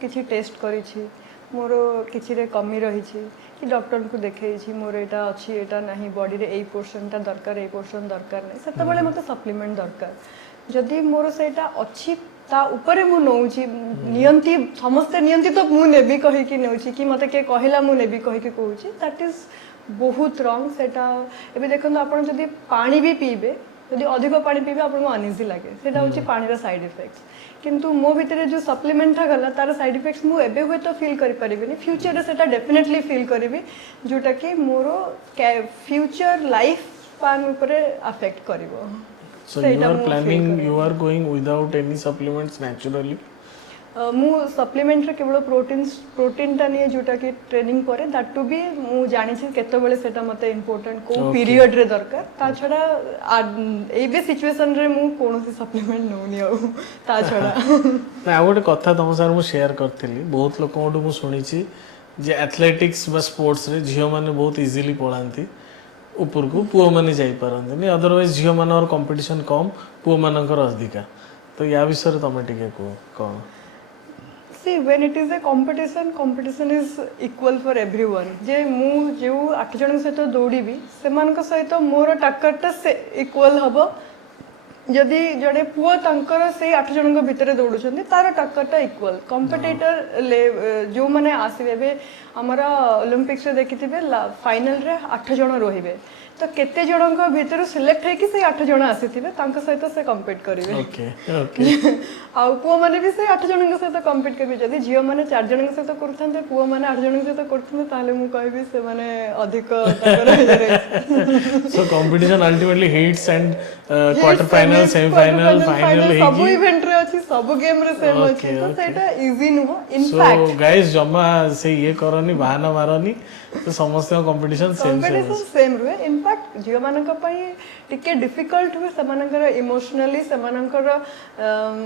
किछि टेस्ट करिछि मोर किछि रे कमी रही छी कि डॉक्टर को देखै छी मोर एटा अछि एटा नाही बॉडी रे एई पोर्शन ता दरकार एई पोर्शन दरकार नै सेतेबेले मते सप्लीमेंट दरकार जदि मोर सेटा अछि ता ऊपर मु नौची नियंती समस्त नियंती तो मु नेबी कहि कि नौची कि मते के कहिला मु नेबी कहि कि कहूची दैट इज बहुत रॉन्ग सेटा एबे देखन आपण जदि पानी भी पीबे जदि अधिक पानी पीबे आपण अनइजी लागे सेटा होची पानी रा साइड इफेक्ट्स किंतु मो भितरे जो सप्लीमेंट था गला तार साइड इफेक्ट्स मु एबे होय तो फील करि परिबिनी फ्यूचर रे सेटा डेफिनेटली फील करिवि जोटा कि मोरो फ्यूचर लाइफ स्पैन ऊपर affect करिवो So you are planning, you are going without any supplements naturally? मु सप्लीमेंट रे केवल प्रोटीन टा नहीं जोटा कि ट्रेनिंग करे दैट टू बी मु जानि छी केते बेले सेटा मते इंपोर्टेंट को पीरियड रे दरकार ता छडा ए बे सिचुएशन रे मु कोनोसी सप्लीमेंट नोनी आ ता छडा ना आ गोटे कथा तुम सर मु शेयर करथिली बहुत लोकठु मु सुनी छी जे एथलेटिक्स बा स्पोर्ट्स रे झियो माने बहुत इजीली पळांती ऊपर को पुओ माने जाई परंती अदरवाइज झियो मानर कंपटीशन कम पुओ मानकर अधिका तो या विषय रे तमे टिके को कोन See, when it is a competition is equal for everyone. जे मु जो 8 जन सहित दौड़ीबी सेमान को सहित मोर टक्करटा से इक्वल हबो जदि जड़े पुओ तांकर से 8 जन को भितर दौड़ुछन्ती तार टक्करटा इक्वल कंपिटिटर जो माने आसीबे बे हमरा ओलंपिक्स रे देखिथिबे फाइनल रे 8 जन रहिबे तो केते जन को भितर सिलेक्ट है कि से 8 जन आसीथिबे तांका सहित से कम्पीट करिवे ओके ओके आ पुओ माने भी से 8 जन के सहित कम्पीट करिवे जदि झियो माने 4 जन के सहित करथांते पुओ माने 8 जन के सहित करथांते ताले मु कहबी से माने अधिक so competition ultimately hits and quarter final semifinal final सब इवेंट रे अछि सब गेम रे सेम अछि तो सेटा easy no in fact so guys जमा से ये करनी बहाना मारनी तो समस्त कंपटीशन सेम कंपटीशन सेम रुहे इनफैक्ट झील मान टिके डिफिकल्ट हुए सेमानकर इमोशनली सेमानकर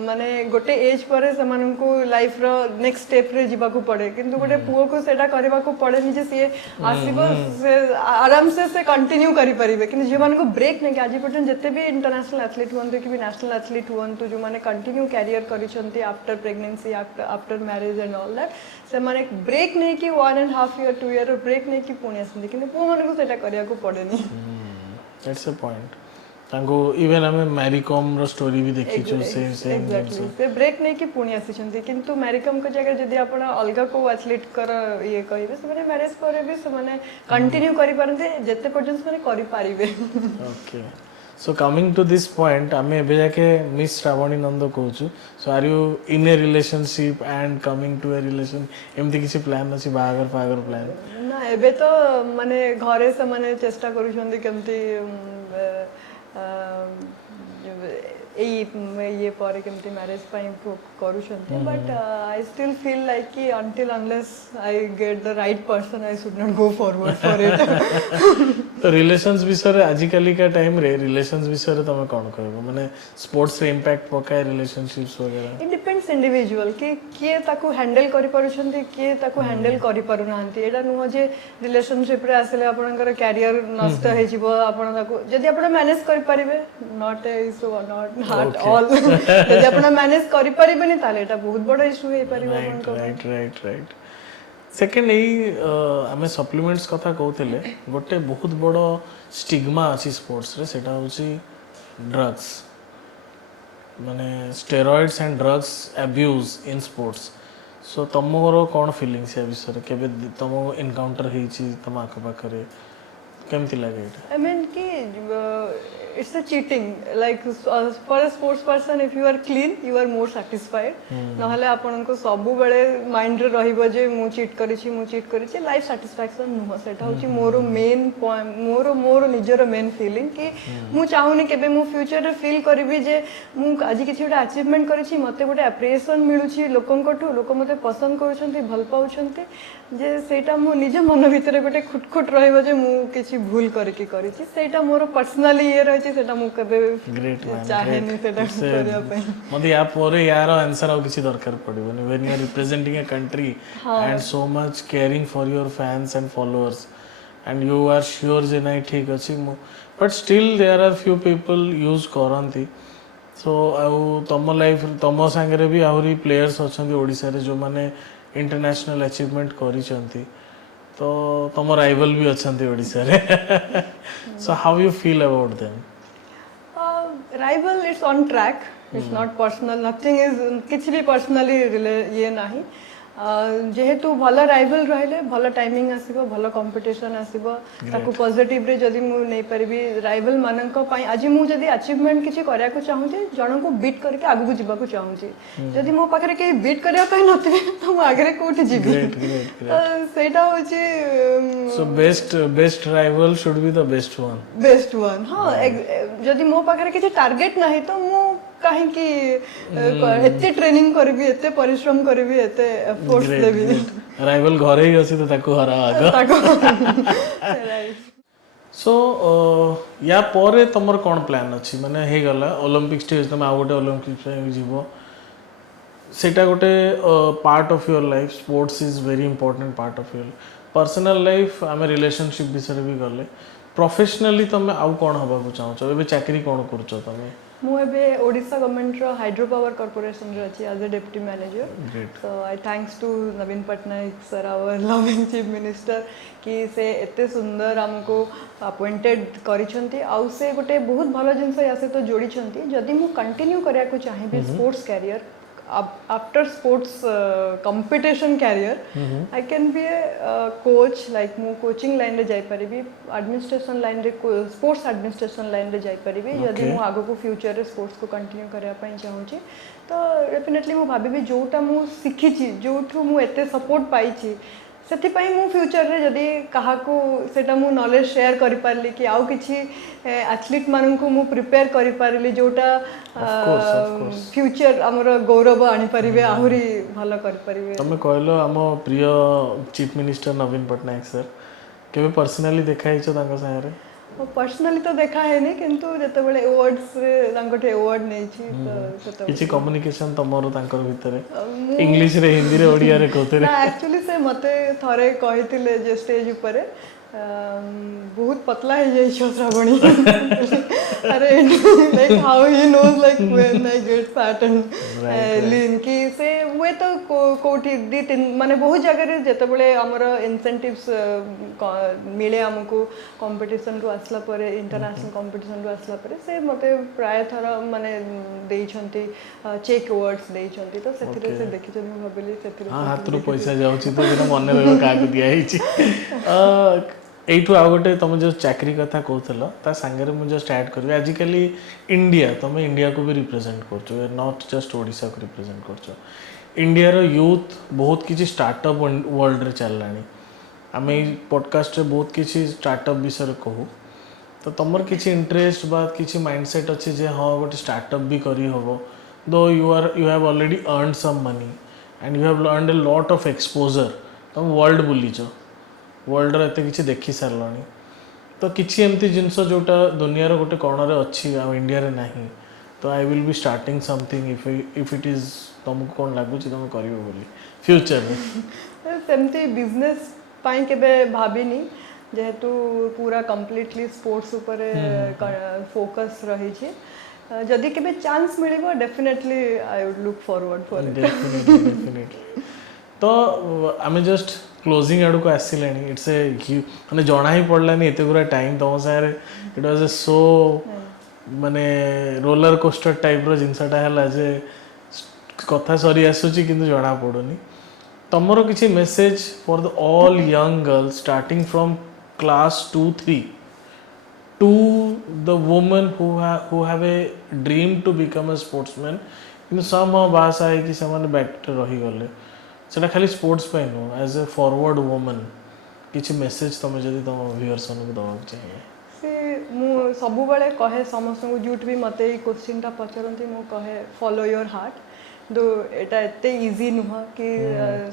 माने गोटे एज पर सेमाननको लाइफ रो नेक्स्ट स्टेप रे जीवाकू पड़े किंतु गोटे पुओ को सेटा करबाकू पड़े नि जे से आसीबो से आराम से कंटिन्यू करि परिबे किंतु झील मानको ब्रेक नै आज पर्यंत जते भी इंटरनेशनल एथलीट हुअन्तु कि भी नेशनल एथलीट हुअन्तु जो माने कंटिन्यू कैरियर करिसंती after pregnancy after marriage and all that से माने ब्रेक नै कि 1.5 ईयर 2 ईयर ब्रेक नै कि पुणी आसंती किंतु पुओ मानको सेटा करिया को पड़ेनी दैट्स अ पॉइंट तांको इवन हमें मैरी कॉम रो स्टोरी भी देखि छु सेम एग्जैक्टली से ब्रेक नै कि पुणी आसीछंती किंतु मैरी कॉम को जगह जदी आपण अलगा को एथलीट कर ये कहिबे से माने मैरिज करे भी से माने कंटिन्यू करि परंते जते पर्यंत माने करि पारिबे okay so coming to this point आमे एबे जाके मिस श्रावणी नंद कहूछु so are you in a relationship and coming to a relation एमती किसी प्लान अछि बाहागर फागर प्लान ना एबे तो माने घरे से माने चेष्टा करूछंती केमती ये पर केमती मैरिज पाई करूछंती but I still feel like कि until unless I get the right person I should not go forward for it तो रिलेशंस विषय आजिकल का टाइम रे रिलेशंस विषय तुम कौन कहबो माने स्पोर्ट्स रे इंपैक्ट पकाए रिलेशनशिप्स वगैरह इट डिपेंड्स इंडिविजुअल कि किए ताकू हैंडल करि पारुछंती किए ताकू हैंडल करि पारु नांती एटा नुह जे रिलेशनशिप रे आसले आपनकर कैरियर नष्ट हे जिवो आपन ताकू जदी आपन मैनेज करि परिबे not a issue not all जदी आपन मैनेज करि परिबेनी ताले एटा बहुत बड़ इशू हे परिबो आपन राइट राइट राइट सेकेंड यही आम सप्लीमेंट्स कथा कहते गोटे बहुत बड़ स्टिग्मा अच्छी स्पोर्ट्स रे सेटा होची ड्रग्स माने steroids and drugs abuse in sports so तुमर कौन फीलिंग्स या विषय केबे तुम एनकाउंटर हेची तुम आख पाखरे केमती लागे आई मीन कि it's a cheating like for a sports person if you are clean you are more satisfied नहले आपन को सब बेले माइंड रे रहिबो जे मु चीट करिछि लाइफ सैटिस्फैक्शन नुह सेटा होची मोर मेन पॉइंट मोर निजर मेन फीलिंग कि मु चाहुनी केबे मु फ्यूचर रे फील करबी जे मु आज किछि गोटे अचीवमेंट करिछि मते गोटे एप्रिसिएशन मिलुछि लोकंकठु लोक मते पसंद करूछंती भल पाउछंती जे सेटा मु निज मन भितर गोटे खुटखुट रहिबो जे मु किछि भूल करके करिछि सेटा मोर पर्सनली ये रहिछि सेटा मु कबे ग्रेट मैन चाहेनी सेटा करिया पई मते या पोरे यार आंसर आ किछि दरकार पड़िबोनी when you are representing a country and so much caring for your fans and followers and you are sure जे नाही ठीक अछि but still there are few people use करंती सो तुम लाइफ तुम संगे भी आहुरी प्लेयर्स अछंती ओडिसा रे जो माने इंटरनेशनल अचीवमेंट करिसंती तो तुम राइवल भी अछंती ओडिसा रे so how you feel about them rival it's on track it's not personal nothing is किछि भी पर्सनली ये नाही जेहेतु भल राइवल रहले भल टाइमिंग आसीबो भल कंपटीशन आसीबो ताकू पॉजिटिव रे जदी मु नै परबी राइवल मानक पई आज मु जदी अचीवमेंट किछि करया को चाहू जे जण को बीट करके आगु को जिबा को चाहू छी जदी मो पाखरे के बीट करया पई नथि तो मु आगरे कोठी जिबी सेटा होची so best rival should be the best one हां जदी मो पाखरे किछि टारगेट नाही तो मु काहे कि एते ट्रेनिंग करबी एते परिश्रम करबी एते एफर्ट्स देबी राइवल घरे ही अछि तो ताको हरा आगो सो या परे तमर कोन प्लान अछि माने हे गला ओलंपिक स्टेज तम आ गोटे ओलंपिक में जीवो सेटा गोटे part of your life sports is very important part of your personal life आमे रिलेशनशिप विषय भी गले प्रोफेशनली तमे आउ कोन हबा को चाहो छ एबे चाकरी कोन करछो तमे मु एबे ओडिशा गवर्नमेंट रो हाइड्रो पावर कॉर्पोरेशन रे अछि as a deputy manager so I thanks to Naveen Patnaik sir our loving chief minister कि से एते सुंदर हमको अपॉइंटेड करिसंती आउ से गोटे बहुत भलो जिंस या से तो जोड़ी छंती जदी मु कंटिन्यू करिया को चाहिबे sports career after sports competition career I can be a coach like mo coaching line रे जाई परिबी administration line रे sports administration line रे जाई परिबी यदि मो आगो को फ्यूचर रे स्पोर्ट्स को कंटिन्यू करिया पई चाहू छी तो डेफिनेटली मो भाबी जोटा मो सिखी छी जोठू मो एते सपोर्ट पाई छी सेति पई मो फ्यूचर रे जदी कहा को सेटा मो नॉलेज शेयर करि पारली कि आउ किछि एथलीट मानन को मो प्रिपेयर करि पारली जोटा फ्यूचर हमर गौरव आनी परिबे आहुरी भलो करि परिबे तमे कहलो हम प्रिय चीफ मिनिस्टर नवीन पटनायक सर केबे पर्सनली देखा हिचो तांको सारे पर्सनली तो देखा है नहीं किंतु जेतेबेले अवार्ड्स रे तांकोटे अवार्ड नै छी तो सेते किछि कम्युनिकेशन तमरो तांकर भितरे इंग्लिश रे हिंदी रे ओडिया रे कहते ना एक्चुअली से मते थरे कहिथिले जे स्टेज ऊपर बहुत पतला है ये श्रावणी अरे like how he knows like when I get fat and lean कि से वे तो कोठी दी तीन माने बहुत जगह रे जेतेबेले हमर इंसेंटिव्स मिले हमको कंपटीशन रु आसला परे इंटरनेशनल कंपटीशन रु आसला परे से मते प्राय थर माने देई छंती चेक अवार्ड्स देई छंती तो सेथिरे से देखि जने भाबली सेथिरे हां हाथ रु पैसा जाउची तो जेना मन रहबो का को दिया हिची एठू आ गोटे तुम जो चाकरी कथा कहूल ता सांगे मुझे जस्ट ऐड करी आजिकली इंडिया तुम इंडिया को भी रिप्रेजेंट कर नॉट जस्ट ओडिशा को रिप्रेजेंट कर इंडिया रो यूथ बहुत किसी स्टार्टअप वर्ल्ड रे चललानी आम पॉडकास्ट रे बहुत किसी स्टार्टअप विषय कहू तो तुमर किसी इंटरेस्ट बा किसी माइंडसेट अच्छे जे हाँ गोटे स्टार्टअप भी करी होबो do you have already earn some money and you have learned a lot of exposure तुम वर्ल्ड बुलीच वर्ल्ड रे एते किछि देखि सारलानी तो किछि एमती जिंस जोटा दुनिया रो गोटे कोण रे अछि आ इंडिया रे नाही तो I will be starting something if it is तुमको कोन लागु छि तुम करियो बोली फ्यूचर में सेमती बिजनेस पाई केबे भाबिनी जेहेतु पूरा कंप्लीटली स्पोर्ट्स ऊपर फोकस रही छि जदि केबे चांस मिलिबो definitely I would look forward for it definitely तो आमे जस्ट क्लोजिंग आड़ को आसिले इट्स ए माने जना ही पड़लानी एते गुरा टाइम तुम सारे इट वाज ए सो माने रोलर कोस्टर टाइप रो जिनसाटा हला जे कथा सरी आसुची किंतु जना पड़ोनी तमरो किछि message for the all young girls starting from class 2-3 to the women who have a dream to become a sportsman किंतु सम बास आए कि समान बैट रही गले सेटा खाली स्पोर्ट्स पे no as a forward woman किछि मेसेज तुम जदी तुम व्यूअर्स को दवा चाहिए से मु सबु बेले कहे समस्त को जुट भी मते ई क्वेश्चन ता पचरंती मु कहे फॉलो योर हार्ट दो एटा एते इजी नुह कि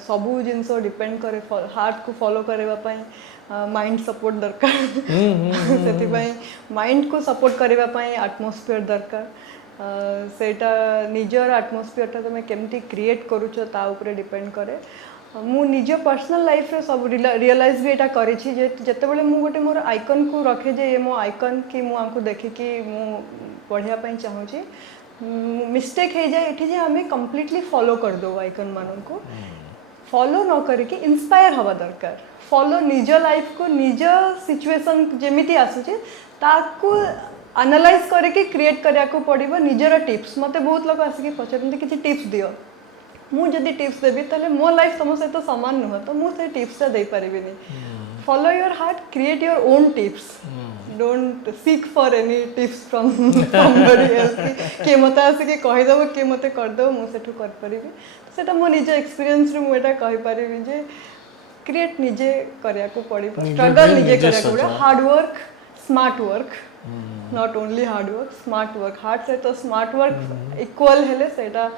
सबु जिंसो डिपेंड करे हार्ट को फॉलो करबा पई माइंड सपोर्ट दरकार सेति पई माइंड को सपोर्ट करबा पई एटमॉस्फेयर दरकार सेटा निजर एटमॉस्फेयर तुम केमती क्रिएट करूछ ता ऊपर डिपेंड करे मु निज पर्सनल लाइफ रे सब रियलाइज भी एटा करी छी जे जतेबेले मु गोटे मोर आइकन को रखे जे ये मो आइकन कि मु आंको देखि कि मु पढिया पई चाहू छी मिस्टेक हे जाय एठी जे हमें कंप्लीटली फॉलो कर दो आइकन मानन को फॉलो न करी कि इंस्पायर हवा दरकार फॉलो निज लाइफ को निज सिचुएशन जेमिति आसु छी ताकू एनालाइज करके क्रिएट करिया को पड़िबो निजर टिप्स मते बहुत लोग आसिक पचरंती किछि टिप्स दियो मु जदि टिप्स देबी तले मो लाइफ तुम सहित समान नुह तो मु से टिप्स दे परिबिनी follow your heart create your own tips don't seek for any tips from somebody else के मते आसिक कहि दबो के मते कर दो मु सेठु कर परिबी सेटा मो निज एक्सपीरियंस रे मु एटा कहि परिबी जे क्रिएट निजे करिया को पड़िबो स्ट्रगल निजे करिया को hard work smart work not only hard work smart work hard से तो स्मार्ट वर्क इक्वल हेले सेटा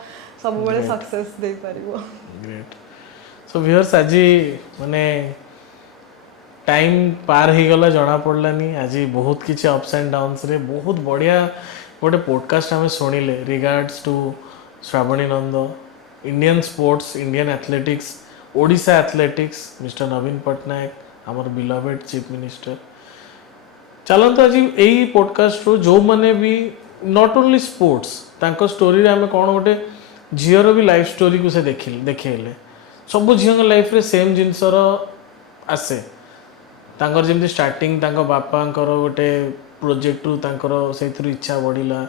सब बड़े सक्सेस दे परिबो ग्रेट सो व्यूअर्स आज माने टाइम पार ही गला जना पड़लानी आज बहुत किछि अप्स एंड डाउन्स रे बहुत बढ़िया गोटे पॉडकास्ट हमें सुनिले regards to Srabani Nanda Indian sports Indian athletics Odisha athletics mister Naveen Patnaik हमर बिलोवेड चीफ मिनिस्टर चलते आज यही पॉडकास्ट रो जो मैंने भी नॉट ओनली स्पोर्ट्स तांको स्टोरी रे हमें कौन गोटे झीर भी लाइफ स्टोरी को से देखेले सब झील लाइफ रे सेम जिनसर आसे तांकर जेमती स्टार्टिंग तांको बापांकर गोटे प्रोजेक्ट रु तांकर सेथरु इच्छा बढ़िला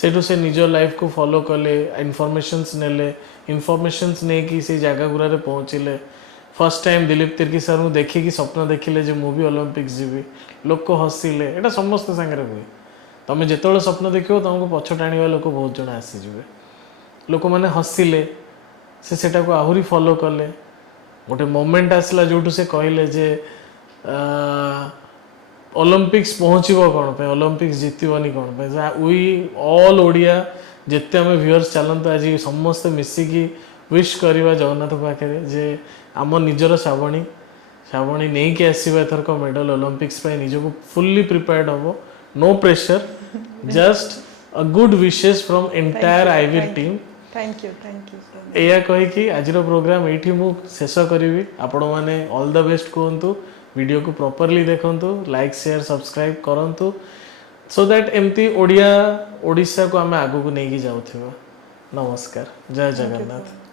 सेठू से निज लाइफ को फॉलो कले इनफॉरमेशंस नेले इनफॉरमेशंस ने कि से जगह गुरा रे पहुँचले first time Dilip Tirkey sir मु देखी कि स्वप्न देखिले जे मु भी ओलंपिक्स जीवी लोक को हसिले एटा समस्त संगे हुए तुम जिते स्वप्न देखो तुमको पछ टाणिबा लोक बहुत जन आसीजे लोक मैंने हसिले सेटा को आहरी फॉलो कले गोटे मोमेंट आसला जो से कहले जे ओलंपिक्स पहुँचब कौन पे ओलंपिक्स जीतबनी कौन पे वी ऑल ओडिया जिते आम व्यूअर्स चलते आज समस्ते मिसिकी विश करवा जगन्नाथ पाखे जे आम निजर श्रावणी ଶ୍ରାବଣୀ ନେଇକି ଆସିବା ଏଥରକ ମେଡଲ ଅଲିମ୍ପିକ୍ସ ପାଇଁ ନିଜକୁ ଫୁଲ୍ଲି ପ୍ରିପେୟାର୍ଡ ହବ no pressure just a good wishes from entire आईवीर team thank you so much एया कहि कि आजिर प्रोग्राम एठी मु शेष करिवि आपण माने ऑल द बेस्ट कहंतु वीडियो को प्रॉपर्ली देखंतु लाइक शेयर सब्सक्राइब करंतु सो दैट एमती ओडिया ओडिशा को आमे आगु को नेकी जाउथिबा नमस्कार जय जगन्नाथ